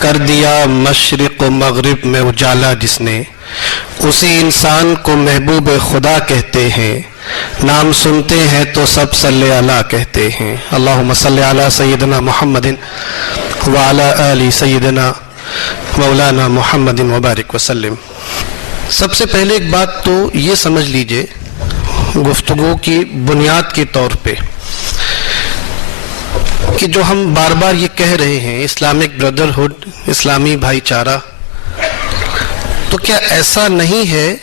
کر دیا مشرق و مغرب میں اجالا جس نے، اسی انسان کو محبوب خدا کہتے ہیں، نام سنتے ہیں تو سب صلی اللہ کہتے ہیں۔ اللہم صلی علی سیدنا محمد وعلی آل سیدنا مولانا محمد وبارک وسلم۔ سب سے پہلے ایک بات تو یہ سمجھ لیجئے گفتگو کی بنیاد کے طور پہ کہ جو ہم بار بار یہ کہہ رہے ہیں اسلامک بردرہڈ، اسلامی بھائی چارہ، تو کیا ایسا نہیں ہے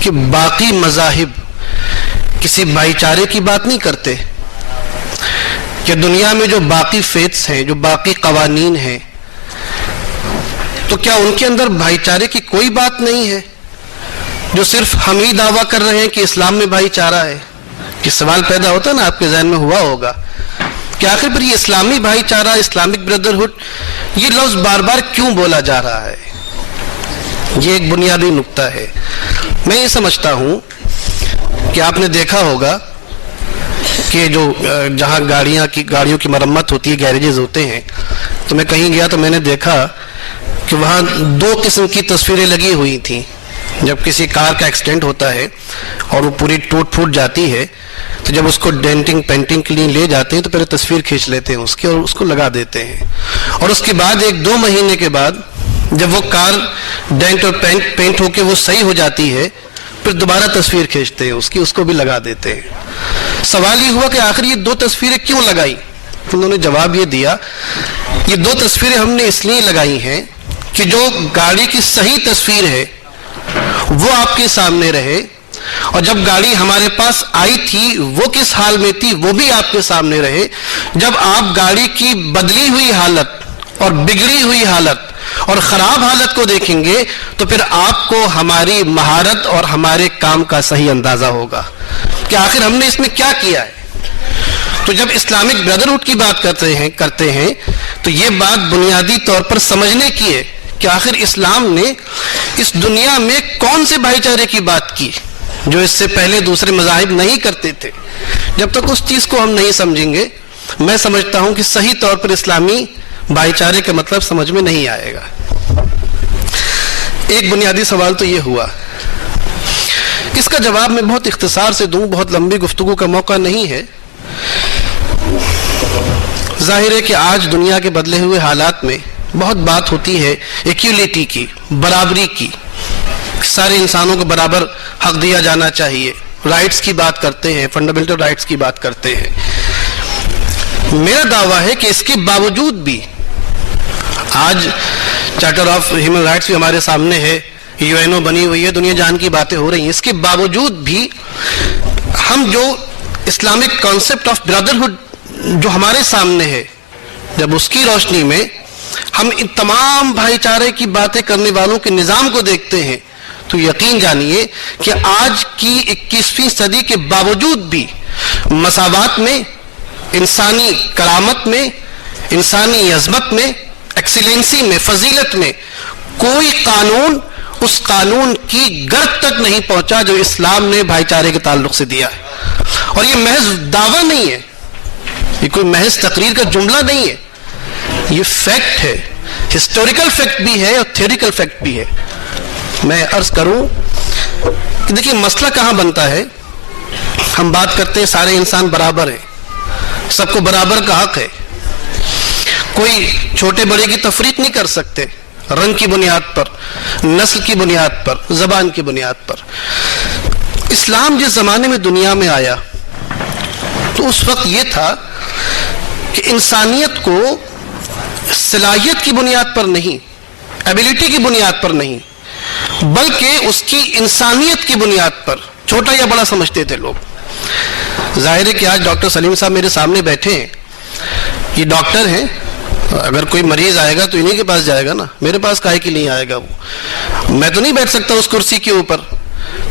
کہ باقی مذاہب کسی بھائی چارے کی بات نہیں کرتے؟ کہ دنیا میں جو باقی فیتس ہیں، جو باقی قوانین ہیں، تو کیا ان کے اندر بھائی چارے کی کوئی بات نہیں ہے؟ جو صرف ہم ہی دعویٰ کر رہے ہیں کہ اسلام میں بھائی چارہ ہے؟ کہ سوال پیدا ہوتا ہے نا، آپ کے ذہن میں ہوا ہوگا کہ آخر پر یہ اسلامی بھائی چارہ، اسلامک بردرہڈ، یہ لفظ بار بار کیوں بولا جا رہا ہے؟ یہ ایک بنیادی نقطہ ہے۔ میں یہ سمجھتا ہوں کہ آپ نے دیکھا ہوگا کہ جو جہاں گاڑیوں کی مرمت ہوتی ہے، گیریجز ہوتے ہیں، تو میں کہیں گیا تو میں نے دیکھا کہ وہاں دو قسم کی تصویریں لگی ہوئی تھیں۔ جب کسی کار کا ایکسیڈنٹ ہوتا ہے اور وہ پوری ٹوٹ پھوٹ جاتی ہے، تو جب اس کو ڈینٹنگ پینٹنگ کے لیے لے جاتے ہیں تو پہلے تصویر کھینچ لیتے ہیں اس کی اور اس کو لگا دیتے ہیں، اور اس کے بعد 1-2 مہینے کے بعد جب وہ کار ڈینٹ اور پینٹ ہو کے وہ صحیح ہو جاتی ہے، پھر دوبارہ تصویر کھینچتے ہیں اس کو بھی لگا دیتے ہیں۔ سوال یہ ہوا کہ آخر یہ 2 تصویریں کیوں لگائی؟ انہوں نے جواب یہ دیا، یہ 2 تصویریں ہم نے اس لیے لگائی ہیں کہ جو گاڑی کی صحیح تصویر ہے وہ آپ کے سامنے رہے، اور جب گاڑی ہمارے پاس آئی تھی وہ کس حال میں تھی وہ بھی آپ کے سامنے رہے۔ جب آپ گاڑی کی بدلی ہوئی حالت اور بگڑی ہوئی حالت اور خراب حالت کو دیکھیں گے تو پھر آپ کو ہماری مہارت اور ہمارے کام کا صحیح اندازہ ہوگا کہ آخر ہم نے اس میں کیا کیا ہے۔ تو جب اسلامک بردرہڈ کی بات کرتے ہیں تو یہ بات بنیادی طور پر سمجھنے کی ہے کہ آخر اسلام نے اس دنیا میں کون سے بھائی چارے کی بات کی جو اس سے پہلے دوسرے مذاہب نہیں کرتے تھے۔ جب تک اس چیز کو ہم نہیں سمجھیں گے، میں سمجھتا ہوں کہ صحیح طور پر اسلامی بھائی چارے کا مطلب سمجھ میں نہیں آئے گا۔ ایک بنیادی سوال تو یہ ہوا، اس کا جواب میں بہت اختصار سے دوں، بہت لمبی گفتگو کا موقع نہیں ہے۔ ظاہر ہے کہ آج دنیا کے بدلے ہوئے حالات میں بہت بات ہوتی ہے ایکولیٹی کی، برابری کی، سارے انسانوں کو برابر حق دیا جانا چاہیے، رائٹس کی بات کرتے ہیں، فنڈامنٹل رائٹس کی بات کرتے ہیں۔ میرا دعویٰ ہے کہ اس کے باوجود بھی آج چارٹر آف ہیومن رائٹس بھی ہمارے سامنے ہے، UN بنی ہوئی ہے، دنیا جان کی باتیں ہو رہی ہیں، اس کے باوجود بھی ہم جو اسلامک کانسیپٹ آف بردرہڈ جو ہمارے سامنے ہے، جب اس کی روشنی میں ہم ان تمام بھائی چارے کی باتیں کرنے والوں کے نظام کو دیکھتے ہیں تو یقین جانیے کہ آج کی 21ویں صدی کے باوجود بھی مساوات میں، انسانی کرامت میں، انسانی عظمت میں، ایکسیلنسی میں، فضیلت میں کوئی قانون اس قانون کی گرد تک نہیں پہنچا جو اسلام نے بھائی چارے کے تعلق سے دیا ہے۔ اور یہ محض دعویٰ نہیں ہے، یہ کوئی محض تقریر کا جملہ نہیں ہے، یہ فیکٹ ہے، ہسٹوریکل فیکٹ بھی ہے اور تھیوریکل فیکٹ بھی ہے۔ میں عرض کروں کہ دیکھیں مسئلہ کہاں بنتا ہے، ہم بات کرتے ہیں سارے انسان برابر ہیں، سب کو برابر کا حق ہے، کوئی چھوٹے بڑے کی تفریق نہیں کر سکتے، رنگ کی بنیاد پر، نسل کی بنیاد پر، زبان کی بنیاد پر۔ اسلام جس زمانے میں دنیا میں آیا تو اس وقت یہ تھا کہ انسانیت کو صلاحیت کی بنیاد پر نہیں، ایبیلٹی کی بنیاد پر نہیں، بلکہ اس کی انسانیت کی بنیاد پر چھوٹا یا بڑا سمجھتے تھے لوگ۔ ظاہر ہے کہ آج ڈاکٹر سلیم صاحب میرے سامنے بیٹھے ہیں، یہ ڈاکٹر ہیں، اگر کوئی مریض آئے گا تو انہی کے پاس جائے گا نا، میرے پاس کاہے کے لیے آئے گا وہ؟ میں تو نہیں بیٹھ سکتا اس کرسی کے اوپر،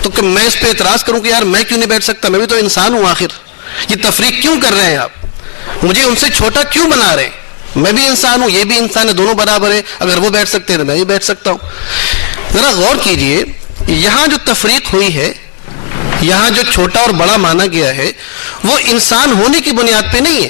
تو کہ میں اس پہ اعتراض کروں کہ یار میں کیوں نہیں بیٹھ سکتا، میں بھی تو انسان ہوں آخر، یہ تفریق کیوں کر رہے ہیں آپ، مجھے ان سے چھوٹا کیوں بنا رہے ہیں؟ میں بھی انسان ہوں، یہ بھی انسان ہے، دونوں برابر ہیں، اگر وہ بیٹھ سکتے ہیں تو میں بھی بیٹھ سکتا ہوں۔ ذرا غور کیجئے، یہاں جو تفریق ہوئی ہے، یہاں جو چھوٹا اور بڑا مانا گیا ہے، وہ انسان ہونے کی بنیاد پہ نہیں ہے،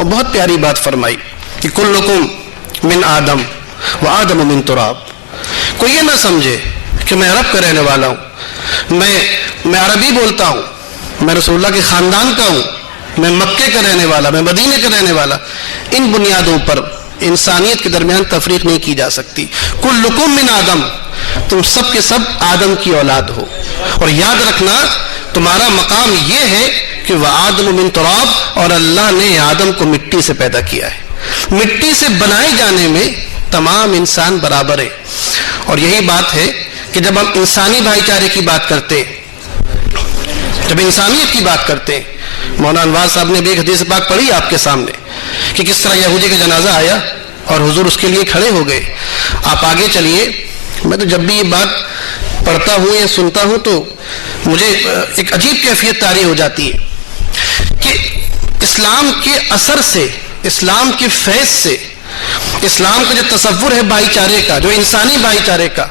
اور بہت پیاری بات فرمائی کہ کلکم من آدم و آدم من تراب. کوئی یہ نہ سمجھے کہ میں عرب کا رہنے والا ہوں، میں عربی بولتا ہوں، میں رسول اللہ کے خاندان کا ہوں، میں مکے کا رہنے والا، میں مدینے کا رہنے والا. ان بنیادوں پر انسانیت کے درمیان تفریق نہیں کی جا سکتی. کلکم من آدم، تم سب کے سب آدم کی اولاد ہو. اور یاد رکھنا تمہارا مقام یہ ہے کہ وآدم من تراب، اور اللہ نے آدم کو مٹی سے پیدا کیا ہے. مٹی سے بنائے جانے میں تمام انسان برابر ہے. اور یہی بات ہے کہ جب ہم انسانی بھائی چارے کی بات کرتے، جب انسانیت کی بات کرتے، مولانا انوار صاحب نے بھی ایک حدیث پاک پڑھی آپ کے سامنے کہ کس طرح یہودی کا جنازہ آیا اور حضور اس کے لیے کھڑے ہو گئے. آپ آگے چلیے. میں تو جب بھی یہ بات پڑھتا ہوں یا سنتا ہوں تو مجھے ایک عجیب کیفیت طاری ہو جاتی ہے کہ اسلام کے اثر سے، اسلام کے فیض سے، اسلام کا جو تصور ہے بھائی چارے کا، جو انسانی بھائی چارے کا،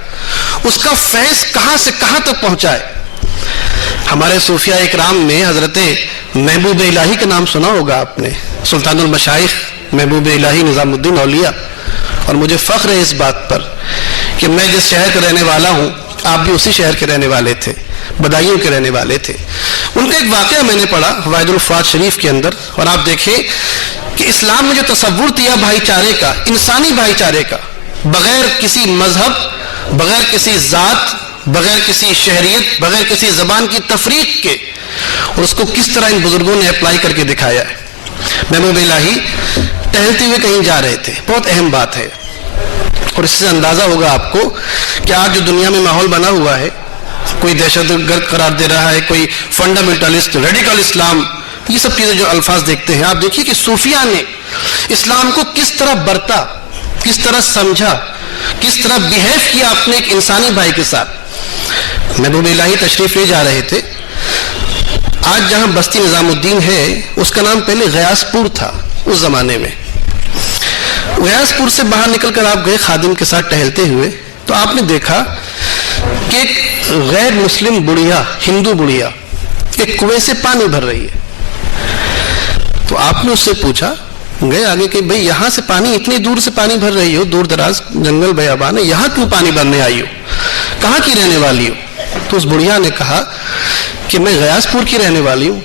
اس کا فیض کہاں سے کہاں تک پہنچا ہے. ہمارے صوفیاء اکرام میں حضرت محبوب الہی کا نام سنا ہوگا آپ نے، سلطان المشائخ محبوب الہی نظام الدین اولیاء. اور مجھے فخر ہے اس بات پر کہ میں جس شہر کا رہنے والا ہوں آپ بھی اسی شہر کے رہنے والے تھے، بدایوں کے رہنے والے تھے. ان کا ایک واقعہ میں نے پڑھا فوائد الفؤاد شریف کے اندر، اور آپ دیکھیں کہ اسلام نے جو تصور دیا بھائی چارے کا، انسانی بھائی چارے کا، بغیر کسی مذہب، بغیر کسی ذات، بغیر کسی شہریت، بغیر کسی زبان کی تفریق کے، اور اس کو کس طرح ان بزرگوں نے اپلائی کر کے دکھایا ہے. محبوب الہی ٹہلتے ہوئے کہیں جا رہے تھے، بہت اہم بات ہے، اور اس سے اندازہ ہوگا آپ کو کہ آج جو دنیا میں ماحول بنا ہوا ہے، کوئی دہشت گرد قرار دے رہا ہے، کوئی فنڈامنٹلسٹ، ریڈیکل اسلام، یہ سب چیزیں جو الفاظ دیکھتے ہیں، آپ دیکھیے کہ صوفیاء نے اسلام کو کس طرح برتا، کس طرح سمجھا، کس طرح بیہیو کیا اپنے ایک انسانی بھائی کے ساتھ. محبوب الہی تشریف لے جا رہے تھے. آج جہاں بستی نظام الدین ہے اس کا نام پہلے غیاث پور تھا. اس زمانے میں غیاث پور سے باہر نکل کر آپ گئے خادم کے ساتھ ٹہلتے ہوئے، تو آپ نے دیکھا کہ ایک غیر مسلم بڑھیا، ہندو بڑھیا ایک کنویں سے پانی بھر رہی ہے. تو آپ نے اس سے پوچھا، گئے آگے کہ بھئی یہاں سے پانی، اتنی دور سے پانی بھر رہی ہو، دور دراز جنگل بیابان ہے، یہاں کیوں پانی بھرنے آئی ہو، کہاں کی رہنے والی ہو؟ تو اس بڑھیا نے کہا کہ میں غیاث پور کی رہنے والی ہوں.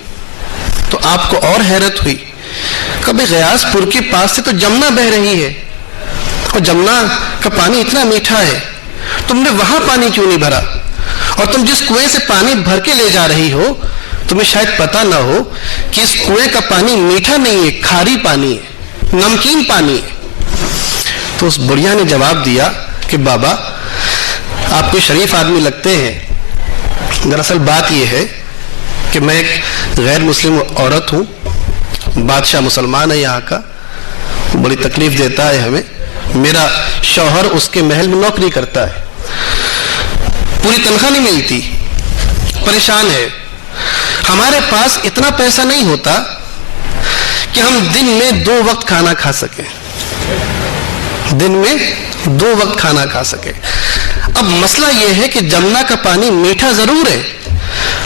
تو آپ کو اور حیرت ہوئی کہ بھئی غیاث پور کے پاس سے تو جمنا بہ رہی ہے، اور جمنا کا پانی اتنا میٹھا ہے، تم نے وہاں پانی کیوں نہیں بھرا؟ اور تم جس کنویں سے پانی بھر کے لے جا رہی ہو، تمہیں شاید پتہ نہ ہو کہ اس کنویں کا پانی میٹھا نہیں ہے، کھاری پانی ہے، نمکین پانی ہے. تو اس بڑھیا نے جواب دیا کہ بابا آپ کوئی شریف آدمی لگتے ہیں، دراصل بات یہ ہے کہ میں ایک غیر مسلم عورت ہوں، بادشاہ مسلمان ہے یہاں کا، بڑی تکلیف دیتا ہے ہمیں، میرا شوہر اس کے محل میں نوکری کرتا ہے، پوری تنخواہ نہیں ملتی، پریشان ہے، ہمارے پاس اتنا پیسہ نہیں ہوتا کہ ہم دن میں 2 وقت کھانا کھا سکیں، دن میں 2 وقت کھانا کھا سکیں. اب مسئلہ یہ ہے کہ جمنا کا پانی میٹھا ضرور ہے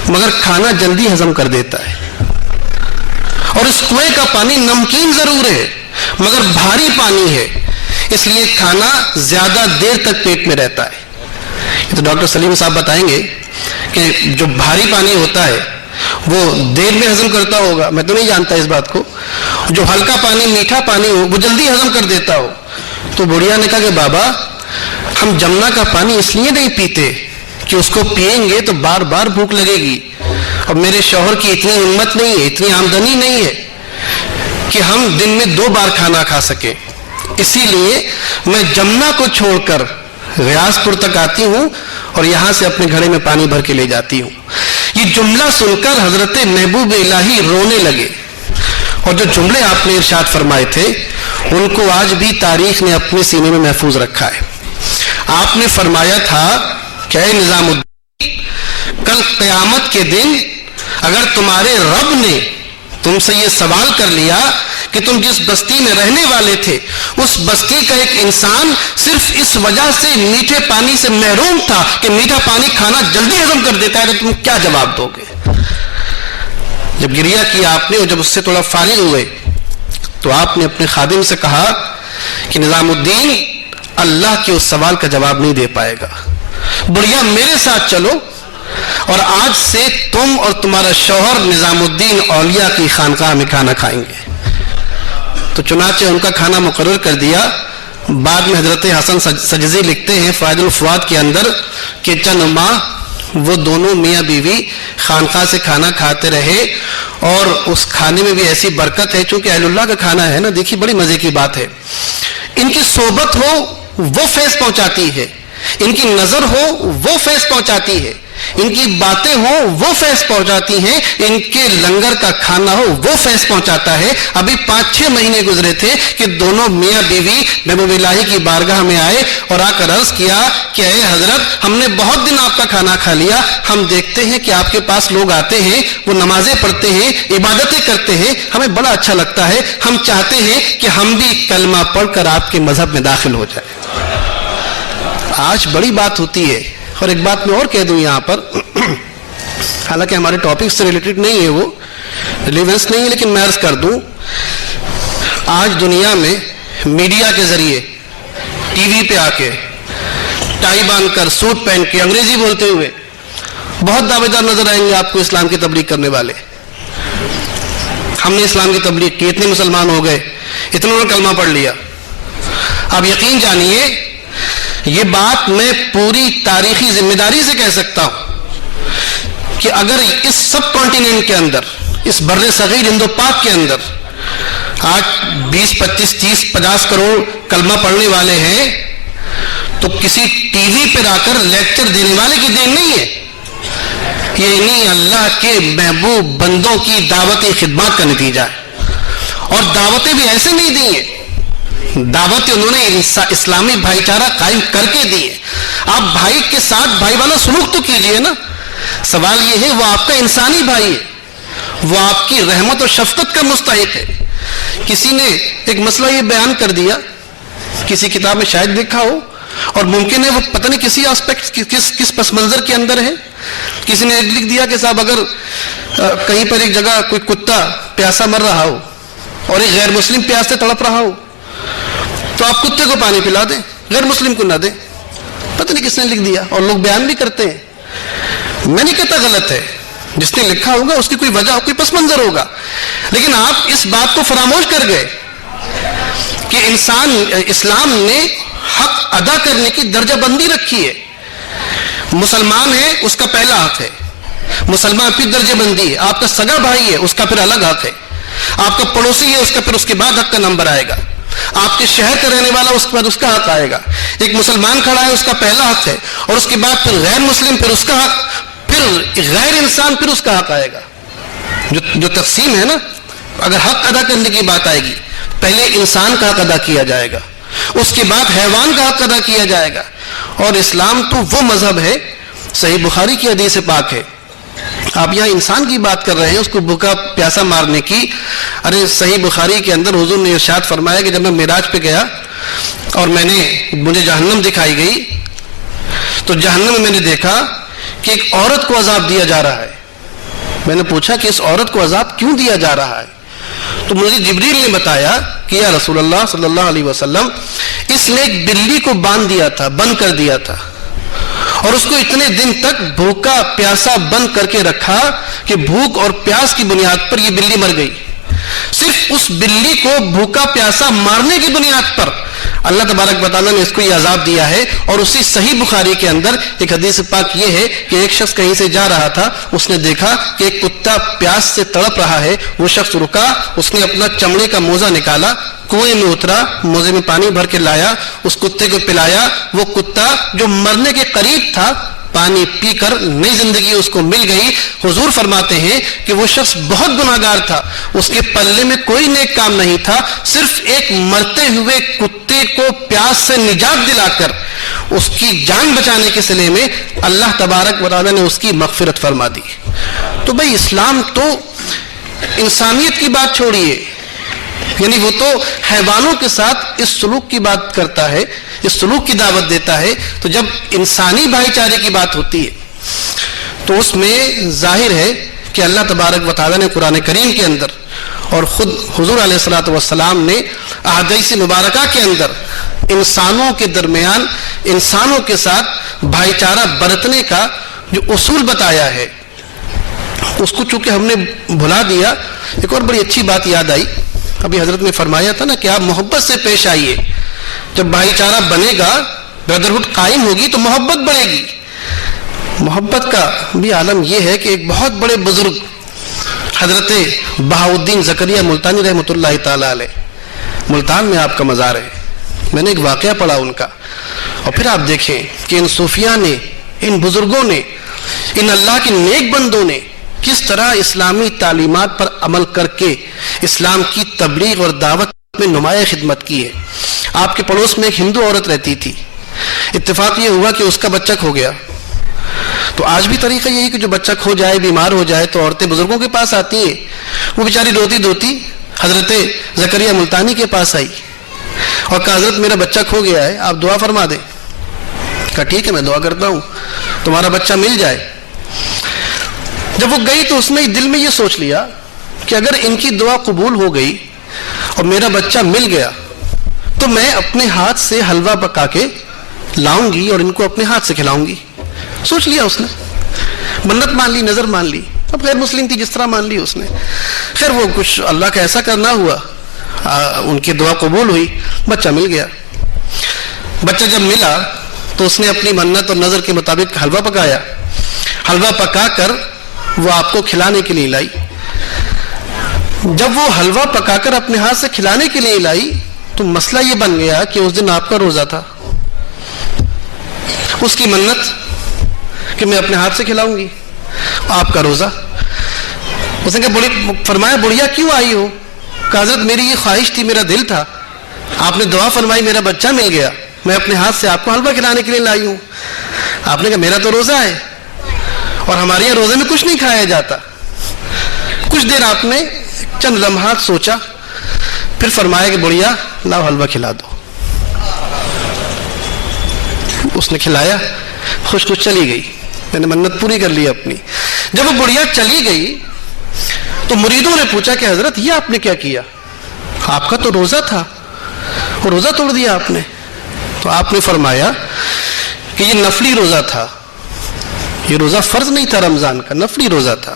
مگر کھانا جلدی ہضم کر دیتا ہے، اور اس کنویں کا پانی نمکین ضرور ہے مگر بھاری پانی ہے، اس لیے کھانا زیادہ دیر تک پیٹ میں رہتا ہے. یہ تو ڈاکٹر سلیم صاحب بتائیں گے کہ جو بھاری پانی ہوتا ہے وہ دیر میں ہضم کرتا ہوگا، میں تو نہیں جانتا اس بات کو، جو ہلکا پانی، میٹھا پانی ہو وہ جلدی ہضم کر دیتا ہو. تو بڑھیا نے کہا کہ بابا ہم جمنا کا پانی اس لیے نہیں پیتے کہ اس کو پئیں گے تو بار بار بھوک لگے گی، اور میرے شوہر کی اتنی ہمت نہیں ہے، اتنی آمدنی نہیں ہے کہ ہم دن میں 2 بار کھانا کھا سکیں، اسی لیے میں جمنا کو چھوڑ کر غیاث پور تک آتی ہوں اور یہاں سے اپنے گھڑے میں پانی بھر کے لے جاتی ہوں. یہ جملہ سن کر حضرت محبوب الہی رونے لگے، اور جو جملے آپ نے ارشاد فرمائے تھے ان کو آج بھی تاریخ نے اپنے سینے میں محفوظ رکھا ہے. آپ نے فرمایا تھا کہ اے نظام الدین، کل قیامت کے دن اگر تمہارے رب نے تم سے یہ سوال کر لیا کہ تم جس بستی میں رہنے والے تھے اس بستی کا ایک انسان صرف اس وجہ سے میٹھے پانی سے محروم تھا کہ میٹھا پانی کھانا جلدی ہضم کر دیتا ہے، تو تم کیا جواب دو گے؟ جب گریہ کیا آپ نے اور جب اس سے تھوڑا فارغ ہوئے تو آپ نے اپنے خادم سے کہا کہ نظام الدین اللہ کے اس سوال کا جواب نہیں دے پائے گا، بڑھیا میرے ساتھ چلو اور آج سے تم اور تمہارا شوہر نظام الدین اولیاء کی خانقاہ میں کھانا کھائیں گے۔ تو چنانچہ ان کا کھانا مقرر کر دیا۔ بعد میں حضرت حسن سجزی لکھتے ہیں فائد الفواد کے اندر کہ چند ماہ وہ دونوں میاں بیوی خانقاہ سے کھانا کھاتے رہے، اور اس کھانے میں بھی ایسی برکت ہے، چونکہ اہل اللہ کا کھانا ہے نا، دیکھیے بڑی مزے کی بات ہے، ان کی صحبت ہو وہ فیض پہنچاتی ہے، ان کی نظر ہو وہ فیض پہنچاتی ہے، ان کی باتیں ہوں وہ فیض پہنچاتی ہیں، ان کے لنگر کا کھانا ہو وہ فیض پہنچاتا ہے۔ ابھی 5-6 مہینے گزرے تھے کہ دونوں میاں بیوی محبوب الہی کی بارگاہ میں آئے اور آ کر عرض کیا کہ اے حضرت، ہم نے بہت دن آپ کا کھانا کھا لیا، ہم دیکھتے ہیں کہ آپ کے پاس لوگ آتے ہیں، وہ نمازیں پڑھتے ہیں، عبادتیں کرتے ہیں، ہمیں بڑا اچھا لگتا ہے، ہم چاہتے ہیں کہ ہم بھی کلمہ پڑھ کر آپ کے مذہب میں داخل ہو جائیں۔ آج بڑی بات ہوتی ہے۔ اور ایک بات میں اور کہہ دوں یہاں پر، حالانکہ ہمارے ٹاپک سے ریلیٹڈ نہیں ہے، وہ ریلیونس نہیں ہے، لیکن میں عرض کر دوں، آج دنیا میں میڈیا کے ذریعے ٹی وی پہ آ کے ٹائی باندھ کر سوٹ پہن کے انگریزی بولتے ہوئے بہت دعوے دار نظر آئیں گے آپ کو اسلام کی تبلیغ کرنے والے۔ ہم نے اسلام کی تبلیغ کی، اتنے مسلمان ہو گئے، اتنوں نے کلمہ پڑھ لیا۔ اب یقین جانیے یہ بات میں پوری تاریخی ذمہ داری سے کہہ سکتا ہوں کہ اگر اس سب کانٹیننٹ کے اندر، اس بر صغیر ہند و پاک کے اندر آج 20, 25, 30, 50 کروڑ کلمہ پڑھنے والے ہیں تو کسی ٹی وی پر آ کر لیکچر دینے والے کی دین نہیں ہے، یہ انہی اللہ کے محبوب بندوں کی دعوتی خدمات کا نتیجہ ہے۔ اور دعوتیں بھی ایسے نہیں دی ہیں، دعوت انہوں نے اسلامی بھائی چارہ قائم کر کے دی ہے۔ آپ بھائی کے ساتھ بھائی والا سلوک تو کیجئے نا۔ سوال یہ ہے وہ آپ کا انسانی بھائی ہے، وہ آپ کی رحمت اور شفقت کا مستحق ہے۔ کسی نے ایک مسئلہ یہ بیان کر دیا، کسی کتاب میں شاید دیکھا ہو، اور ممکن ہے وہ پتہ نہیں کسی آسپیکٹ کس پس منظر کے اندر ہے، کسی نے لکھ دیا کہ صاحب اگر کہیں پر ایک جگہ کوئی کتا پیاسا مر رہا ہو اور ایک غیر مسلم پیاس سے تڑپ رہا ہو تو آپ کتے کو پانی پلا دیں، غیر مسلم کو نہ دیں۔ پتہ نہیں کس نے لکھ دیا، اور لوگ بیان بھی کرتے ہیں۔ میں نہیں کہتا غلط ہے، جس نے لکھا ہوگا اس کی کوئی وجہ، کوئی پس منظر ہوگا، لیکن آپ اس بات کو فراموش کر گئے کہ اسلام نے حق ادا کرنے کی درجہ بندی رکھی ہے۔ مسلمان ہے اس کا پہلا حق ہے، مسلمان پھر درجہ بندی ہے، آپ کا سگا بھائی ہے اس کا پھر الگ حق ہے، آپ کا پڑوسی ہے اس کا پھر اس کے بعد حق کا نمبر آئے گا، آپ کے شہر کا رہنے والا اس کے بعد اس کا حق آئے گا۔ ایک مسلمان کھڑا ہے اس کا پہلا حق ہے، اور اس کے بعد پھر غیر مسلم، پھر اس کا حق، پھر غیر انسان، پھر اس کا حق آئے گا۔ جو تقسیم ہے نا، اگر حق ادا کرنے کی بات آئے گی پہلے انسان کا حق ادا کیا جائے گا، اس کے بعد حیوان کا حق ادا کیا جائے گا۔ اور اسلام تو وہ مذہب ہے، صحیح بخاری کی حدیث پاک ہے، آپ یہاں انسان کی بات کر رہے ہیں، اس کو بھوکا پیاسا مارنے کی۔ ارے صحیح بخاری کے اندر حضور نے ارشاد فرمایا کہ جب میں معراج پہ گیا اور مجھے جہنم دکھائی گئی تو جہنم میں میں نے دیکھا کہ ایک عورت کو عذاب دیا جا رہا ہے۔ میں نے پوچھا کہ اس عورت کو عذاب کیوں دیا جا رہا ہے؟ تو مجھے جبریل نے بتایا کہ یا رسول اللہ صلی اللہ علیہ وسلم، اس نے ایک بلی کو بند کر دیا تھا، اور اس کو اتنے دن تک بھوکا پیاسا بند کر کے رکھا کہ بھوک اور پیاس کی بنیاد پر یہ بلی مر گئی۔ صرف اس بلی کو بھوکا پیاسا مارنے کی بنیاد پر اللہ تبارک و تعالیٰ نے اس کو یہ عذاب دیا ہے۔ اور اسی صحیح بخاری کے اندر ایک حدیث پاک یہ ہے کہ ایک شخص کہیں سے جا رہا تھا، اس نے دیکھا کہ ایک کتا پیاس سے تڑپ رہا ہے، وہ شخص رکا، اس نے اپنا چمڑے کا موزہ نکالا، کنویں میں اترا، موزے میں پانی بھر کے لایا، اس کتے کو پلایا۔ وہ کتا جو مرنے کے قریب تھا پانی پی کر نئی زندگی اس کو مل گئی۔ حضور فرماتے ہیں کہ وہ شخص بہت گناہگار تھا، اس کے پلے میں کوئی نیک کام نہیں تھا، صرف ایک مرتے ہوئے کتے کو پیاس سے نجات دلا کر اس کی جان بچانے کے صلے میں اللہ تبارک و تعالی نے اس کی مغفرت فرما دی۔ تو بھائی اسلام تو انسانیت کی بات چھوڑیے، یعنی وہ تو حیوانوں کے ساتھ اس سلوک کی بات کرتا ہے، اس سلوک کی دعوت دیتا ہے۔ تو جب انسانی بھائی چارے کی بات ہوتی ہے تو اس میں ظاہر ہے کہ اللہ تبارک و تعالیٰ نے قرآن کریم کے اندر اور خود حضور علیہ الصلوۃ والسلام نے احادیث مبارکہ کے اندر انسانوں کے درمیان انسانوں کے ساتھ بھائی چارہ برتنے کا جو اصول بتایا ہے، اس کو چونکہ ہم نے بھلا دیا۔ ایک اور بڑی اچھی بات یاد آئی، ابھی حضرت نے فرمایا تھا نا کہ آپ محبت سے پیش آئیے، جب بھائی چارہ بنے گا، بردرہڈ قائم ہوگی تو محبت بڑھے گی۔ محبت کا بھی عالم یہ ہے کہ ایک بہت بڑے بزرگ حضرت بہاؤالدین زکریا ملتانی رحمۃ اللہ تعالی علیہ، ملتان میں آپ کا مزار ہے، میں نے ایک واقعہ پڑھا ان کا، اور پھر آپ دیکھیں کہ ان صوفیاء نے، ان بزرگوں نے، ان اللہ کے نیک بندوں نے کس طرح اسلامی تعلیمات پر عمل کر کے اسلام کی تبلیغ اور دعوت میں نمایاں خدمت کی ہے۔ آپ کے پڑوس میں ایک ہندو عورت رہتی تھی، اتفاق یہ ہوا کہ اس کا بچہ کھو گیا، تو آج بھی طریقہ یہی کہ جو بچہ کھو جائے، بیمار ہو جائے تو عورتیں بزرگوں کے پاس آتی ہیں۔ وہ بیچاری روتی دھوتی حضرت زکریا ملتانی کے پاس آئی اور کہا حضرت میرا بچہ کھو گیا ہے، آپ دعا فرما دیں۔ کہا ٹھیک ہے میں دعا کرتا ہوں تمہارا بچہ مل جائے۔ جب وہ گئی تو اس نے دل میں یہ سوچ لیا کہ اگر ان کی دعا قبول ہو گئی اور میرا بچہ مل گیا تو میں اپنے ہاتھ سے حلوہ پکا کے لاؤں گی اور ان کو اپنے ہاتھ سے کھلاؤں گی۔ سوچ لیا اس نے، منت مان لی، نظر مان لی، اب غیر مسلم تھی جس طرح مان لی اس نے۔ خیر وہ کچھ اللہ کا ایسا کرنا ہوا، ان کی دعا قبول ہوئی، بچہ مل گیا۔ بچہ جب ملا تو اس نے اپنی منت اور نظر کے مطابق حلوہ پکایا، حلوہ پکا کر وہ آپ کو کھلانے کے لیے لائی۔ جب وہ حلوہ پکا کر اپنے ہاتھ سے کھلانے کے لیے لائی تو مسئلہ یہ بن گیا کہ اس دن آپ کا روزہ تھا۔ اس کی منت کہ میں اپنے ہاتھ سے کھلاؤں گی، آپ کا روزہ۔ اس نے کہا فرمایا بڑھیا کیوں آئی ہو؟ کہا حضرت میری یہ خواہش تھی، میرا دل تھا، آپ نے دعا فرمائی، میرا بچہ مل گیا، میں اپنے ہاتھ سے آپ کو حلوہ کھلانے کے لیے لائی ہوں۔ آپ نے کہا میرا تو روزہ ہے اور ہمارے یہاں روزے میں کچھ نہیں کھایا جاتا۔ کچھ دیر آپ نے چند لمحات سوچا، پھر فرمایا کہ بڑھیا لاؤ حلوہ کھلا دو۔ اس نے کھلایا، خوش خوش چلی گئی، میں نے منت پوری کر لی اپنی۔ جب وہ بڑھیا چلی گئی تو مریدوں نے پوچھا کہ حضرت یہ آپ نے کیا کیا؟ آپ کا تو روزہ تھا، وہ روزہ توڑ دیا آپ نے۔ تو آپ نے فرمایا کہ یہ نفلی روزہ تھا، یہ روزہ فرض نہیں تھا، رمضان کا نفلی روزہ تھا۔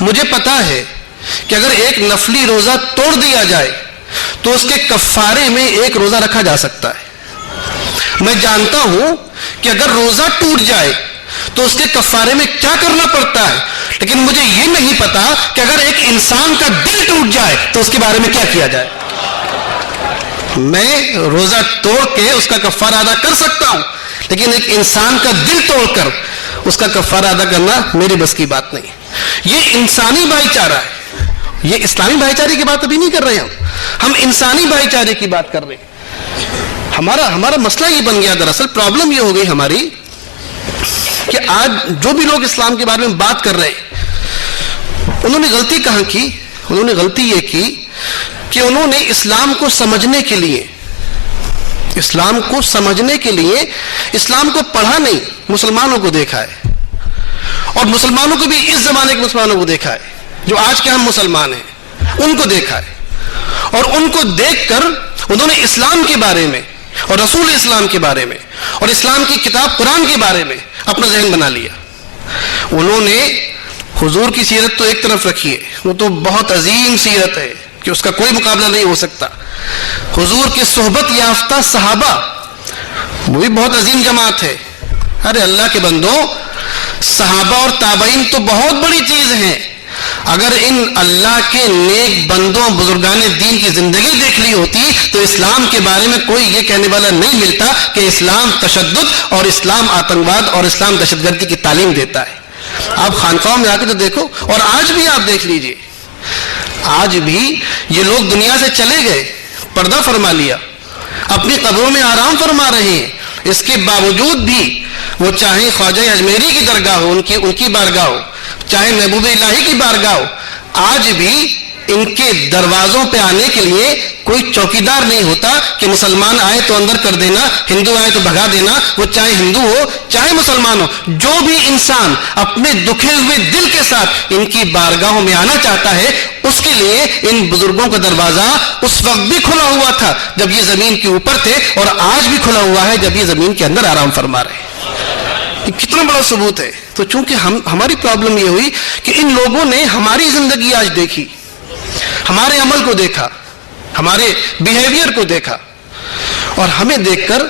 مجھے پتا ہے کہ اگر ایک نفلی روزہ توڑ دیا جائے تو اس کے کفارے میں ایک روزہ رکھا جا سکتا ہے۔ میں جانتا ہوں کہ اگر روزہ ٹوٹ جائے تو اس کے کفارے میں کیا کرنا پڑتا ہے، لیکن مجھے یہ نہیں پتا کہ اگر ایک انسان کا دل ٹوٹ جائے تو اس کے بارے میں کیا کیا جائے۔ میں روزہ توڑ کے اس کا کفارہ ادا کر سکتا ہوں، لیکن ایک انسان کا دل توڑ کر اس کا کفارہ ادا کرنا میری بس کی بات نہیں۔ یہ انسانی بھائی چارہ ہے، یہ اسلامی بھائی چارے کی بات ابھی نہیں کر رہے ہم انسانی بھائی چارے کی بات کر رہے ہیں۔ ہمارا مسئلہ یہ بن گیا، دراصل پرابلم یہ ہو گئی ہماری کہ آج جو بھی لوگ اسلام کے بارے میں بات کر رہے ہیں انہوں نے غلطی کہاں کی؟ انہوں نے غلطی یہ کی کہ انہوں نے اسلام کو سمجھنے کے لیے اسلام کو پڑھا نہیں، مسلمانوں کو دیکھا ہے، اور مسلمانوں کو بھی اس زمانے کے مسلمانوں کو دیکھا ہے جو آج کے ہم مسلمان ہیں، ان کو دیکھا ہے، اور ان کو دیکھ کر انہوں نے اسلام کے بارے میں اور رسول اسلام کے بارے میں اور اسلام کی کتاب قرآن کے بارے میں اپنا ذہن بنا لیا۔ انہوں نے حضور کی سیرت تو ایک طرف رکھی ہے، وہ تو بہت عظیم سیرت ہے کہ اس کا کوئی مقابلہ نہیں ہو سکتا۔ حضور کے صحبت یافتہ صحابہ وہ بھی بہت عظیم جماعت ہے۔ ارے اللہ کے بندوں، صحابہ اور تابعین تو بہت بڑی چیز ہیں۔ اگر ان اللہ کے نیک بندوں بزرگان دین کی زندگی دیکھ لی ہوتی تو اسلام کے بارے میں کوئی یہ کہنے والا نہیں ملتا کہ اسلام تشدد اور اسلام آتنکواد اور اسلام دہشت گردی کی تعلیم دیتا ہے۔ آپ خانقاہوں میں آ کے تو دیکھو، اور آج بھی آپ دیکھ لیجئے، آج بھی یہ لوگ دنیا سے چلے گئے، پردہ فرما لیا، اپنی قبروں میں آرام فرما رہے ہیں، اس کے باوجود بھی وہ چاہے خواجہ اجمیری کی درگاہ ہو، ان کی بارگاہ ہو، چاہے محبوب الہی کی بارگاہ ہو، آج بھی ان کے دروازوں پہ آنے کے لیے کوئی چوکیدار نہیں ہوتا کہ مسلمان آئے تو اندر کر دینا، ہندو آئے تو بھگا دینا، وہ چاہے ہندو ہو چاہے مسلمان ہو. جو بھی انسان اپنے دکھے ہوئے دل کے ساتھ ان کی بارگاہوں میں آنا چاہتا ہے، اس کے لیے ان بزرگوں کا دروازہ اس وقت بھی کھلا ہوا تھا جب یہ زمین کے اوپر تھے، اور آج بھی کھلا ہوا ہے جب یہ زمین کے اندر آرام فرما رہے ہیں. کتنا بڑا ثبوت ہے. تو چونکہ ہماری پرابلم یہ ہوئی کہ ان لوگوں نے ہماری زندگی آج دیکھی، ہمارے عمل کو دیکھا، ہمارے بیہیویئر کو دیکھا، اور ہمیں دیکھ کر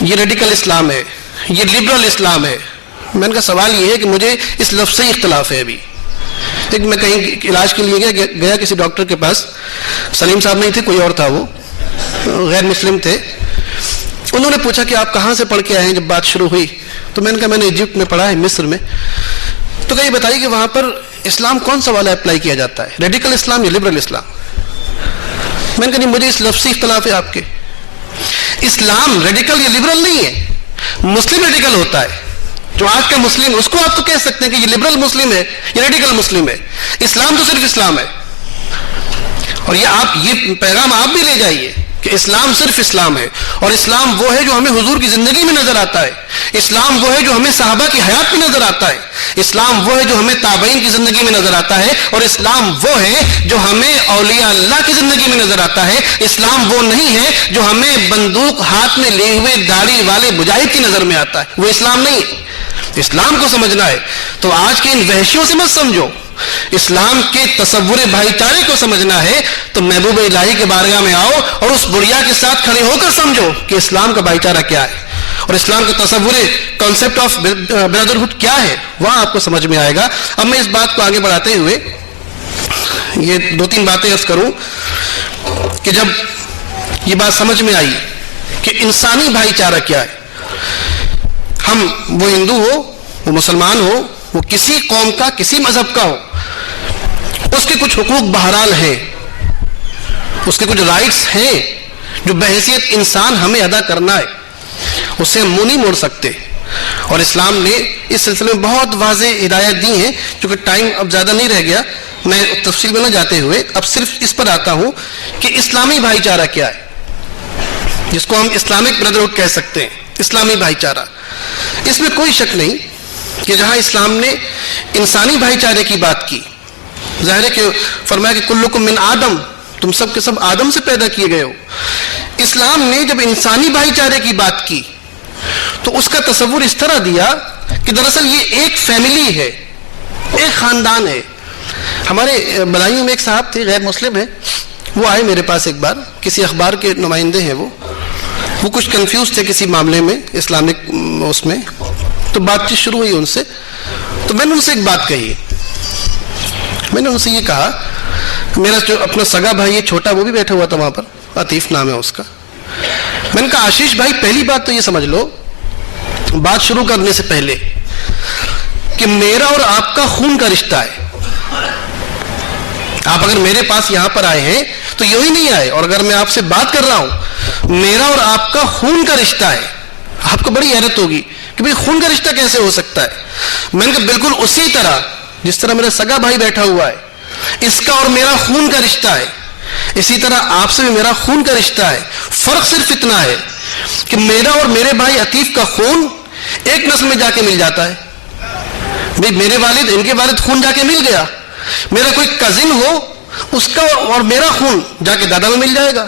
یہ ریڈیکل اسلام ہے، یہ لبرل اسلام ہے. میں ان کا سوال یہ ہے کہ مجھے اس لفظ سے اختلاف ہے. ابھی ایک میں کہیں علاج کے لیے گیا کسی ڈاکٹر کے پاس، سلیم صاحب نہیں تھے، کوئی اور تھا، وہ غیر مسلم تھے. انہوں نے پوچھا کہ آپ کہاں سے پڑھ کے آئے ہیں. جب بات شروع ہوئی تو میں نے کہا میں نے ایجپٹ میں پڑھا ہے، مصر میں. تو کہیں بتائیے کہ وہاں پر اسلام کون سا والا اپلائی کیا جاتا ہے، ریڈیکل اسلام یا لبرل اسلام؟ میں نے کہا نہیں، مجھے اس لفظ سے اختلاف ہے آپ کے. اسلام ریڈیکل یا لبرل نہیں ہے، مسلم ریڈیکل ہوتا ہے. جو آج کا مسلم، اس کو آپ تو کہہ سکتے ہیں کہ یہ لبرل مسلم ہے، یہ ریڈیکل مسلم ہے. اسلام تو صرف اسلام ہے. اور یہ پیغام آپ بھی لے جائیے کہ اسلام صرف اسلام ہے، اور اسلام وہ ہے جو ہمیں حضور کی زندگی میں نظر آتا ہے. اسلام وہ ہے جو ہمیں صحابہ کی حیات میں نظر آتا ہے. اسلام وہ ہے جو ہمیں تابعین کی زندگی میں نظر آتا ہے. اور اسلام وہ ہے جو ہمیں اولیاء اللہ کی زندگی میں نظر آتا ہے. اسلام وہ نہیں ہے جو ہمیں بندوق ہاتھ میں لیے ہوئے داڑھی والے مجاہد کی نظر میں آتا ہے. وہ اسلام نہیں ہے. اسلام کو سمجھنا ہے تو آج کے ان وحشیوں سے مت سمجھو. اسلام کے تصور بھائی چارے کو سمجھنا ہے تو محبوب الہی کے بارگاہ میں آؤ اور اس بڑھیا کے ساتھ کھڑے ہو کر سمجھو کہ اسلام کا بھائی چارہ کیا ہے اور اسلام کا تصور کانسیپٹ آف بردرہڈ کیا ہے. وہاں آپ کو سمجھ میں آئے گا. اب میں اس بات کو آگے بڑھاتے ہوئے یہ 2-3 باتیں عرض کروں کہ جب یہ بات سمجھ میں آئی کہ انسانی بھائی چارہ کیا ہے، ہم وہ ہندو ہو، وہ مسلمان ہو، وہ کسی قوم کا، کسی مذہب کا ہو، اس کے کچھ حقوق بہرحال ہیں، اس کے کچھ رائٹس ہیں جو بحیثیت انسان ہمیں ادا کرنا ہے. اس سے ہم منہ نہیں موڑ سکتے. اور اسلام نے اس سلسلے میں بہت واضح ہدایت دی ہیں. چونکہ ٹائم اب زیادہ نہیں رہ گیا، میں تفصیل میں نہ جاتے ہوئے اب صرف اس پر آتا ہوں کہ اسلامی بھائی چارہ کیا ہے، جس کو ہم اسلامک بردرہڈ کہہ سکتے ہیں. اسلامی بھائی چارہ، اس میں کوئی شک نہیں کہ جہاں اسلام نے انسانی بھائی چارے کی بات کی، ظاہر ہے کہ فرمایا کہ کلکم من آدم، تم سب کے سب آدم سے پیدا کیے گئے ہو. اسلام نے جب انسانی بھائی چارے کی بات کی تو اس کا تصور اس طرح دیا کہ دراصل یہ ایک فیملی ہے، ایک خاندان ہے. ہمارے بلائیوں میں ایک صاحب تھے، غیر مسلم ہیں، وہ آئے میرے پاس ایک بار، کسی اخبار کے نمائندے ہیں. وہ کچھ کنفیوز تھے کسی معاملے میں اسلامک اس میں. تو بات چیت شروع ہوئی ان سے. تو میں نے ان سے ایک بات کہی، میں نے ان سے یہ کہا، میرا جو اپنا سگا بھائی ہے چھوٹا، وہ بھی بیٹھا ہوا تھا وہاں پر، عطیف نام ہے اس کا. میں نے کہا آشیش بھائی، پہلی بات تو یہ سمجھ لو بات شروع کرنے سے پہلے کہ میرا اور آپ کا خون کا رشتہ ہے. آپ اگر میرے پاس یہاں پر آئے ہیں تو یوں ہی نہیں آئے، اور اگر میں آپ سے بات کر رہا ہوں، میرا اور آپ کا خون کا رشتہ ہے. آپ کو بڑی حیرت ہوگی کہ بھئی خون کا رشتہ کیسے ہو سکتا ہے. میں نے کہا بالکل اسی طرح جس طرح میرا سگا بھائی بیٹھا ہوا ہے، اس کا اور میرا خون کا رشتہ ہے، اسی طرح آپ سے بھی میرا خون کا رشتہ ہے. فرق صرف اتنا ہے کہ میرا اور میرے بھائی عطیف کا خون ایک نسل میں جا کے مل جاتا ہے. بھئی میرے والد، ان کے والد خون جا کے مل گیا. میرا کوئی کزن ہو، اس کا اور میرا خون جا کے دادا میں مل جائے گا.